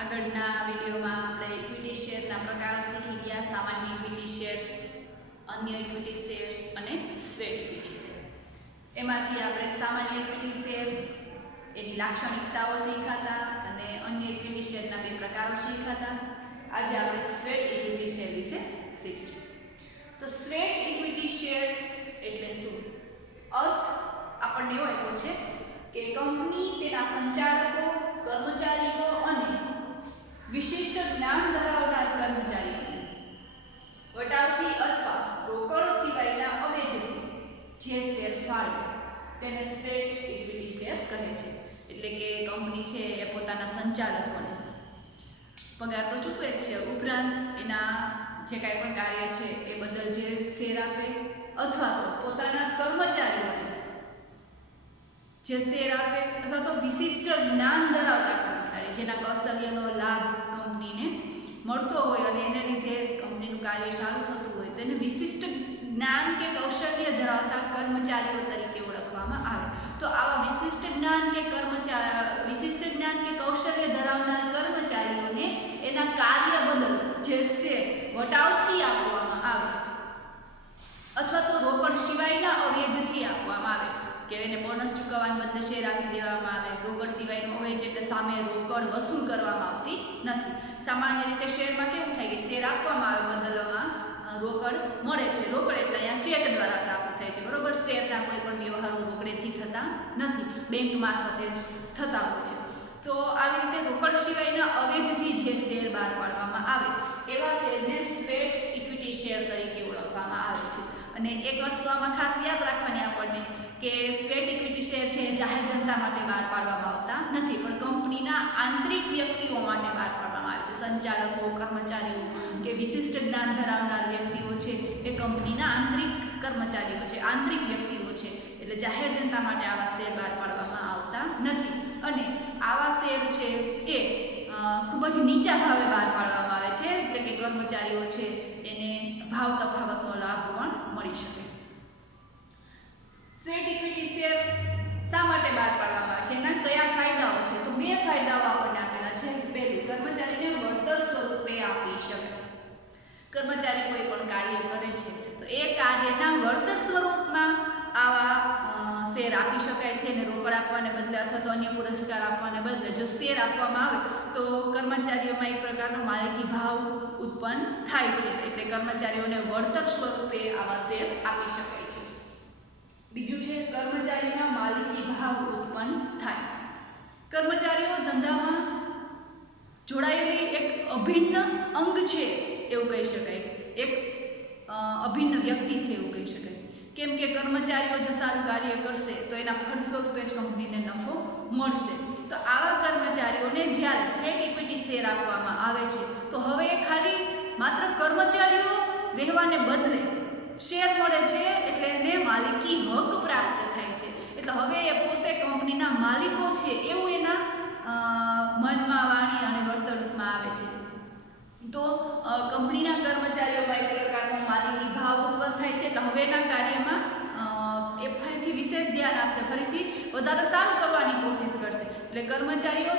આગળના વિડીયોમાં આપણે ઇક્વિટી શેરના પ્રકારો શીખી ગયા. સામાન્ય ઇક્વિટી શેર, અન્ય ઇક્વિટી શેર અને સ્વેટ ઇક્વિટી શેર. એમાંથી આપણે સામાન્ય ઇક્વિટી શેર એની લાક્ષણિકતાઓ શીખ્યા અને અન્ય ઇક્વિટી શેરના બે પ્રકારો શીખ્યા. આજે આપણે સ્વેટ ઇક્વિટી શેર વિશે શીખીશું. તો સ્વેટ ઇક્વિટી શેર એટલે શું? અર્થ આપણને એવો આપ્યો છે કે કંપની તેના સંચાલકો, કર્મચારીઓ અને વિશિષ્ટ જ્ઞાન ધરાવનાર કર્મચારીઓને વટાવથી અથવા રોકડ સિવાયના અવેજથી જે શેર ફાળવે તેને સ્વેટ ઇક્વિટી શેર કહે છે. એટલે કે કંપની છે એ પોતાના સંચાલકોને પગાર તો ચૂકવે જ છે, ઉપરાંત એના જે કાંઈ પણ કાર્ય છે એ બદલ જે શેર આપે અથવા તો પોતાના કર્મચારીઓને જે શેર આપે અથવા તો વિશિષ્ટ જ્ઞાન ધરાવતા કર્મચારી જેના કૌશલ્યનો લાભ કંપનીને મળતો હોય અને એને લીધે કંપનીનું કાર્ય સારું થતું હોય તેને વિશિષ્ટ જ્ઞાન કે કૌશલ્ય ધરાવતા કર્મચારીઓ તરીકે ઓળખવામાં આવે. તો આવા વિશિષ્ટ જ્ઞાન કે કૌશલ્ય ધરાવનાર કર્મચારીઓને એના કાર્ય બદલ જે શેર વટાવથી આપવામાં આવે અથવા તો રોકડ સિવાયના અવેજથી આપવામાં આવે કે એને બોનસ ચૂકવવાને બદલે શેર આપી દેવામાં આવે. રોકડ સિવાયનો અવેજ એટલે સામે રોકડ વસૂલ કરવામાં આવતી નથી. સામાન્ય રીતે શેરમાં કેવું થાય કે શેર આપવામાં આવે, બદલામાં રોકડ મળે છે. રોકડ એટલે અહીંયા ચેક દ્વારા પ્રાપ્ત થાય છે, બરોબર. શેરના કોઈ પણ વ્યવહારો રોકડેથી થતા નથી, બેંક મારફતે જ થતા હોય છે. તો આવી રીતે રોકડ સિવાયના અવેજથી જે શેર બહાર પાડવામાં આવે એવા શેરને સ્વેટ ઇક્વિટી શેર તરીકે ઓળખવામાં આવે છે. અને એક વસ્તુ આમાં ખાસ યાદ રાખવાની આપણને કે સ્વેટ ઇક્વિટી શેર છે જાહેર જનતા માટે બહાર પાડવામાં આવતા નથી, પણ કંપનીના આંતરિક વ્યક્તિઓ માટે બહાર પાડવામાં આવે છે. સંચાલકો, કર્મચારીઓ કે વિશિષ્ટ જ્ઞાન ધરાવનાર વ્યક્તિઓ છે એ કંપનીના આંતરિક કર્મચારીઓ છે, આંતરિક વ્યક્તિઓ છે. એટલે જાહેર જનતા માટે આવા શેર બહાર પાડવામાં આવતા નથી. અને આવા શેર છે એ ખૂબ જ નીચા ભાવે બહાર પાડવામાં આવે છે, એટલે કે કર્મચારીઓ છે એને ભાવ તફાવતનો લાભ પણ મળી શકે. સ્વેટ ઇક્વિટી શેર શા માટે બહાર પાડવામાં આવે છે, એના કયા ફાયદાઓ છે? તો બે ફાયદાઓ આપણને આપેલા છે. પહેલું, કર્મચારીને વળતર સ્વરૂપે આપી શકે. કર્મચારી કોઈ પણ કાર્ય કરે છે તો એ કાર્યના વળતર સ્વરૂપમાં આવા શેર આપી શકાય છે. અને રોકડ આપવાને બદલે અથવા તો અન્ય પુરસ્કાર આપવાને બદલે જો શેર આપવામાં આવે તો કર્મચારીઓમાં એક પ્રકારનો માલિકી ભાવ ઉત્પન્ન થાય છે. એટલે કર્મચારીઓને વળતર સ્વરૂપે આવા શેર આપી શકાય છે. બીજું છે કર્મચારીના માલિકી ભાવ ઉત્પન્ન થાય. કર્મચારીઓ ધંધામાં જોડાયેલી એક અભિન્ન અંગ છે એવું કહી શકાય, એક અભિન્ન વ્યક્તિ છે એવું કહી શકાય. કેમ કે કર્મચારીઓ જો સારું કાર્ય કરશે તો એના ફળ સ્વરૂપે જ કંપનીને નફો મળશે. તો આવા કર્મચારીઓને જ્યારે સ્વેટ ઇક્વિટી શેર આપવામાં આવે છે તો હવે ખાલી માત્ર કર્મચારીઓ રહેવાને બદલે શેર મળે છે, એટલે એને માલિકી હક પ્રાપ્ત થાય છે. એટલે હવે એ પોતે કંપનીના માલિકો છે એવું એના મનમાં, વાણી અને વર્તણૂકમાં આવે છે. તો કંપનીના કર્મચારીઓમાં એક પ્રકારનો માલિકી ભાવ ઉત્પન્ન થાય છે. એટલે હવે એના કાર્યમાં એ ફરીથી વિશેષ ધ્યાન આપશે, ફરીથી વધારે સારું કરવાની કોશિશ કરશે. એટલે કર્મચારીઓ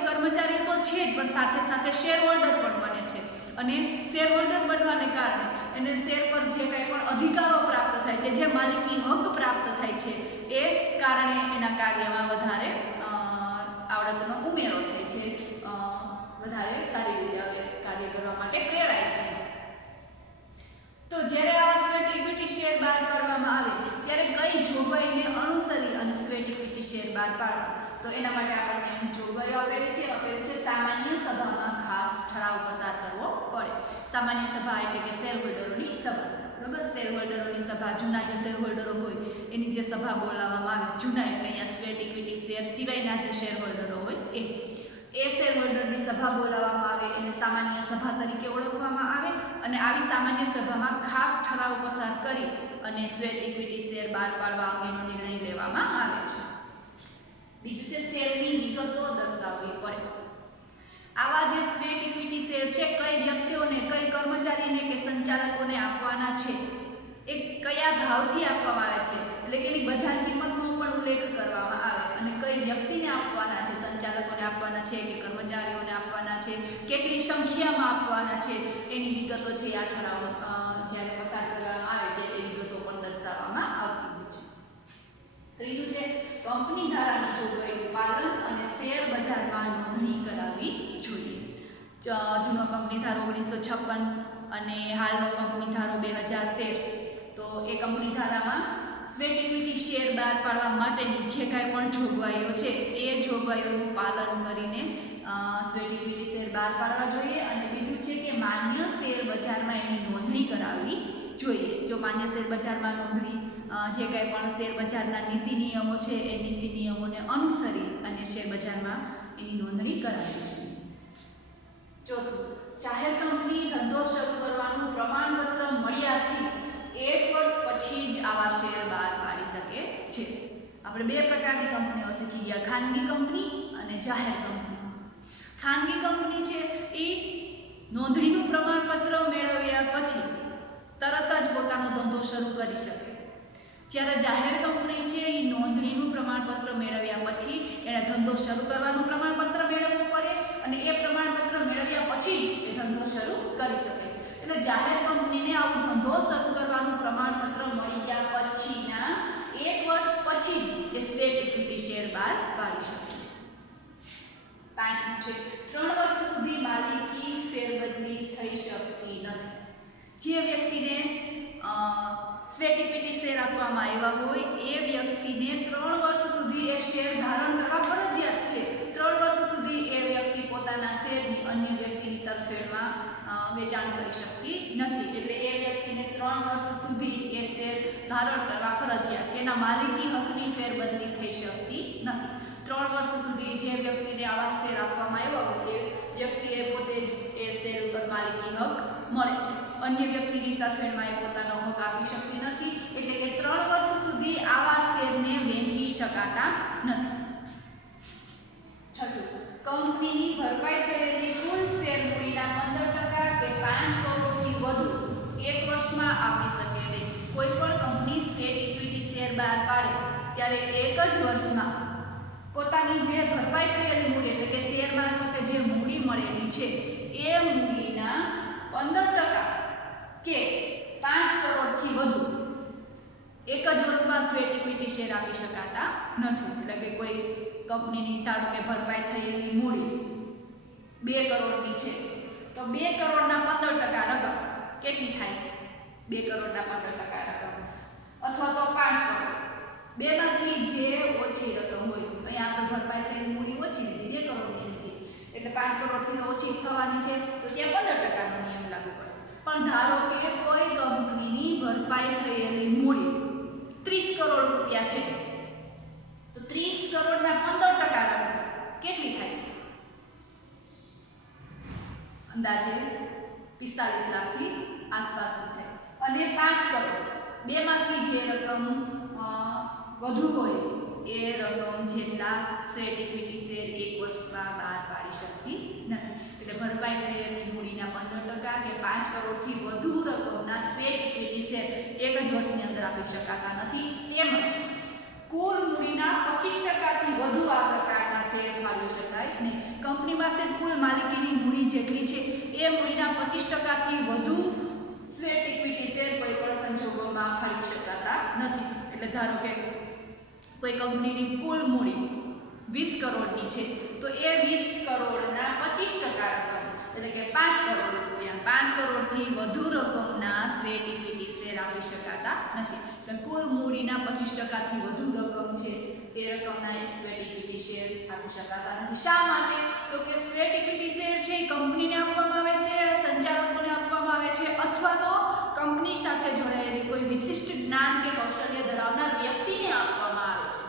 તો છે જ, પણ સાથે સાથે શેર હોલ્ડર પણ બને છે. અને શેર હોલ્ડર બનવાને કારણે એને શેર પર જે કંઈ પણ અધિકારો પ્રાપ્ત થાય છે, જે માલિકી હક પ્રાપ્ત થાય છે, એ કારણે એના કાર્યમાં વધારે આવડતનો ઉમેરો થાય છે, વધારે સારી રીતે કાર્ય કરવા માટે પ્રેરાય છે. તો જ્યારે આવા સ્વેટ ઇક્વિટી શેર બહાર પાડવામાં આવે ત્યારે કઈ જોગવાઈને અનુસરી અને સ્વેટ ઇક્વિટી શેર બહાર પાડવા? તો એના માટે આપણને જોગવાઈઓ આપેલી છે. સામાન્ય સભામાં ખાસ ઠરાવ પસાર કરવો પડે. સામાન્ય સભા એટલે કે શેર હોલ્ડરોની સભા, બરાબર. શેર હોલ્ડરોની સભા, જૂના જે શેર હોલ્ડરો હોય એની જે સભા બોલાવવામાં આવે, જૂના એટલે અહીંયા સ્વેટ ઇક્વિટી શેર સિવાયના જે શેર હોલ્ડરો હોય એ શેર હોલ્ડરની સભા બોલાવવામાં આવે, એને સામાન્ય સભા તરીકે ઓળખવામાં આવે. અને આવી સામાન્ય સભામાં ખાસ ઠરાવ પસાર કરી અને સ્વેટ ઇક્વિટી શેર બહાર પાડવા અંગેનો નિર્ણય લેવામાં આવે છે. બીજું છે શેરની વિગતો દર્શાવવી પડે. આવા જે સ્વેટ ઇક્વિટી શેર છે કઈ વ્યક્તિઓને, કઈ કર્મચારીને કે સંચાલકોને આપવાના છે, એ કયા ભાવથી આપવામાં આવે છે, એટલે કે એની બજાર કિંમતનો પણ ઉલ્લેખ કરવામાં આવે. અને કઈ વ્યક્તિને આપવાના છે, સંચાલકોને આપવાના છે કે કર્મચારીઓને આપવાના આપવાના છે, કેટલી સંખ્યામાં આપવાના છે, એની વિગતો છે આ ઠરાવ જ્યારે પસાર કરવામાં આવે ત્યારે એ વિગતો પણ દર્શાવવામાં આવતી હોય છે. ત્રીજું છે કંપની ધારાની જોગવાઈનું પાલન અને શેર બજારમાં નોંધણી કરાવવી જોઈએ. જૂનો કંપની ધારો 1956 અને હાલનો કંપની ધારો 2013, તો એ કંપની ધારામાં સ્વેટ ઇક્વિટી શેર બહાર પાડવા માટેની જે કાંઈ પણ જોગવાઈઓ છે એ જોગવાઈઓનું પાલન કરીને સ્વેટ ઇક્વિટી શેર બહાર પાડવા જોઈએ. અને બીજું છે કે માન્ય શેર બજારમાં એની નોંધણી કરાવવી જોઈએ. જો માન્ય શેર બજારમાં નોંધણી જે કાંઈ પણ શેર બજારના નીતિ નિયમો છે એ નીતિ નિયમોને અનુસરી અને શેર બજારમાં એની નોંધણી કરાવવી જોઈએ. ચોથું, જાહેર કંપની ધંધો શરૂ કરવાનું પ્રમાણપત્ર મળ્યાથી 1 વર્ષ પછી જ આવા શેર બહાર પાડી શકે છે. આપણે બે પ્રકારની કંપનીઓ શીખી ગયા, ખાનગી કંપની અને જાહેર કંપની. ખાનગી કંપની છે એ નોંધણીનું પ્રમાણપત્ર મેળવ્યા પછી તરત જ પોતાનો ધંધો શરૂ કરી શકે, જ્યારે જાહેર કંપની છે એ નોંધણીનું પ્રમાણપત્ર મેળવ્યા પછી એણે ધંધો શરૂ કરવાનું પ્રમાણપત્ર મેળવવું પડે અને એ પ્રમાણપત્ર મેળવ્યા પછી જ એ ધંધો શરૂ કરી શકે છે. એટલે જાહેર કંપનીને આવું ધંધો શરૂ કરવાનું પ્રમાણપત્ર મળી ગયા પછીના 1 વર્ષ પછી જ એ સ્વેટ ઇક્વિટી શેર બહાર પાડી શકે છે. પાંચમું છે 3 વર્ષ સુધી માલિકી ફેરબદલી થઈ શકતી નથી. જે વ્યક્તિને સ્વેટ ઇક્વિટી શેર આપવામાં આવ્યા હોય એ વ્યક્તિને 3 વર્ષ સુધી એ શેર ધારણ કરવા ફરજિયાત છે. 3 વર્ષ સુધી એ વ્યક્તિ પોતાના શેરની અન્ય વ્યક્તિની તરફેણમાં વેચાણ કરી શકતી નથી. એટલે એ વ્યક્તિને 3 વર્ષ સુધી એ શેર ધારણ કરવા ફરજિયાત છે. એના માલિકી હકની ફેરબદલી થઈ શકતી નથી. 3 વર્ષ સુધી જે વ્યક્તિને આવા શેર આપવામાં આવ્યા હોય એ વ્યક્તિએ પોતે જ એ શેર ઉપર માલિકી હક મળે છે. અન્ય વ્યક્તિની તરફેણમાં એ પોતાનો હક આપી શકતી નથી. એટલે કે 3 વર્ષ સુધી આવા શેરને વેચી શકાતા નથી. છઠ્ઠું, કંપનીની ભરપાઈ થયેલી કુલ શેર મૂડીના 15% કે 5 કરોડથી વધુ 1 વર્ષમાં આપી શકે નહીં. કોઈ પણ કંપની સ્વેટ ઇક્વિટી શેર બહાર પાડે ત્યારે 1 જ વર્ષમાં પોતાની જે ભરપાઈ થયેલી મૂડી એટલે કે શેર મારફતે જે મૂડી મળેલી છે એ મૂડીના 15% કે 5 કરોડથી વધુ 1 જ વર્ષમાં સ્વેટ ઇક્વિટી શેર આપી શકાતા નથી. એટલે કે કોઈ કંપનીની ધારો કે ભરપાઈ થયેલી મૂડી 2 કરોડની છે તો 2 કરોડના 15% રકમ કેટલી થાય? 2 કરોડના 15% રકમ અથવા તો 5 કરોડ. બેમાંથી જે ઓછી રકમ હોય, અહીંયા આપણે ભરપાઈ થયેલી મૂડી ઓછી લીધી, 2 કરોડની લીધી, એટલે 5 કરોડથી તો ઓછી થવાની છે, તો ત્યાં 15%નો નિયમ લાગુ પડશે. પણ ધારો કે કોઈ કંપનીની ભરપાઈ થયેલી મૂડી 30 કરોડ રૂપિયા છે, તો 30 કરોડના 15% રકમ કેટલી થાય? અંદાજે 45 લાખથી આસપાસની થાય. અને 5 કરોડ બેમાંથી જે રકમ વધુ હોય એ રકમ જેટલા સ્વેટ ઇક્વિટી શેર 1 વર્ષમાં બહાર પાડી શકતી નથી. એટલે ભરપાઈ થયેલી મૂડીના 15% કે 5 કરોડથી વધુ રકમના સ્વેટ ઇક્વિટી શેર 1 જ વર્ષની અંદર આપી શકાતા નથી. તેમજ કુલ મૂડીના 25%થી વધુ આ પ્રકારના શેર ફાળવી શકાય નહીં. કંપની પાસે કુલ માલિકીની મૂડી જેટલી છે એ મૂડીના 25%થી વધુ સ્વેટ ઇક્વિટી શેર કોઈ પણ સંજોગોમાં ફાળવી શકાતા નથી. એટલે ધારો કે કોઈ કંપનીની કુલ મૂડી 20 કરોડની છે તો એ 20 કરોડના 25% રકમ એટલે કે 5 કરોડ રૂપિયા, 5 કરોડથી વધુ રકમના સ્વેટ ઇક્વિટી શેર આપી શકાતા નથી. એટલે કુલ મૂડીના 25%થી વધુ રકમ છે તે રકમના સ્વેટ ઇક્વિટી શેર આપી શકાતા નથી. શા માટે? તો કે સ્વેટ ઇક્વિટી શેર છે એ કંપનીને આપવામાં આવે છે, સંચાલકોને આપવામાં આવે છે, અથવા તો કંપની સાથે જોડાયેલી કોઈ વિશિષ્ટ જ્ઞાન કે કૌશલ્ય ધરાવનાર વ્યક્તિને આપવામાં આવે છે.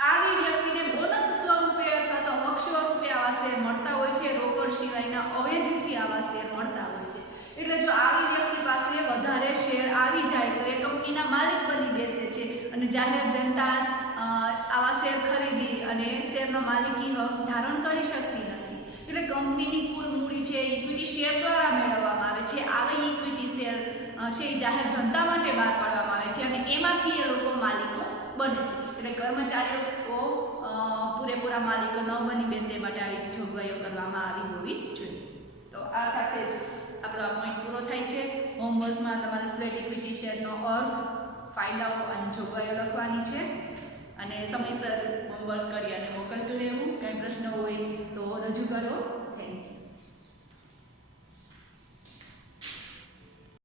આવી વ્યક્તિને બોનસ સ્વરૂપે અથવા તો હક સ્વરૂપે આવા શેર મળતા હોય છે, રોકડ સિવાયના અવેજથી આવા શેર મળતા હોય છે. એટલે જો આવી વ્યક્તિ પાસે વધારે શેર આવી જાય તો એ કંપનીના માલિક બની બેસે છે અને જાહેર જનતા આવા શેર ખરીદી અને શેરનો માલિકી હક ધારણ કરી શકતી નથી. એટલે કંપનીની કુલ મૂડી છે ઇક્વિટી શેર દ્વારા મેળવવામાં આવે છે. આવી ઇક્વિટી શેર છે એ જાહેર જનતા માટે બહાર પાડવામાં આવે છે અને એમાંથી એ લોકો માલિકો બને છે. એટલે કર્મચારીઓ પૂરેપૂરા માલિકો ન બની બેસે એ માટે આવી જોગવાઈઓ કરવામાં આવી હોવી જોઈએ. તો આ સાથે જ આપણો આ પોઈન્ટ પૂરો થાય છે. હોમવર્કમાં તમારે સ્વેટ ઇક્વિટી શેરનો અર્થ, ફાયદાઓ અને જોગવાઈઓ લખવાની છે અને સમયસર હોમવર્ક કરી અને મોકલતું રહેવું. કંઈ પ્રશ્ન હોય તો રજૂ કરો.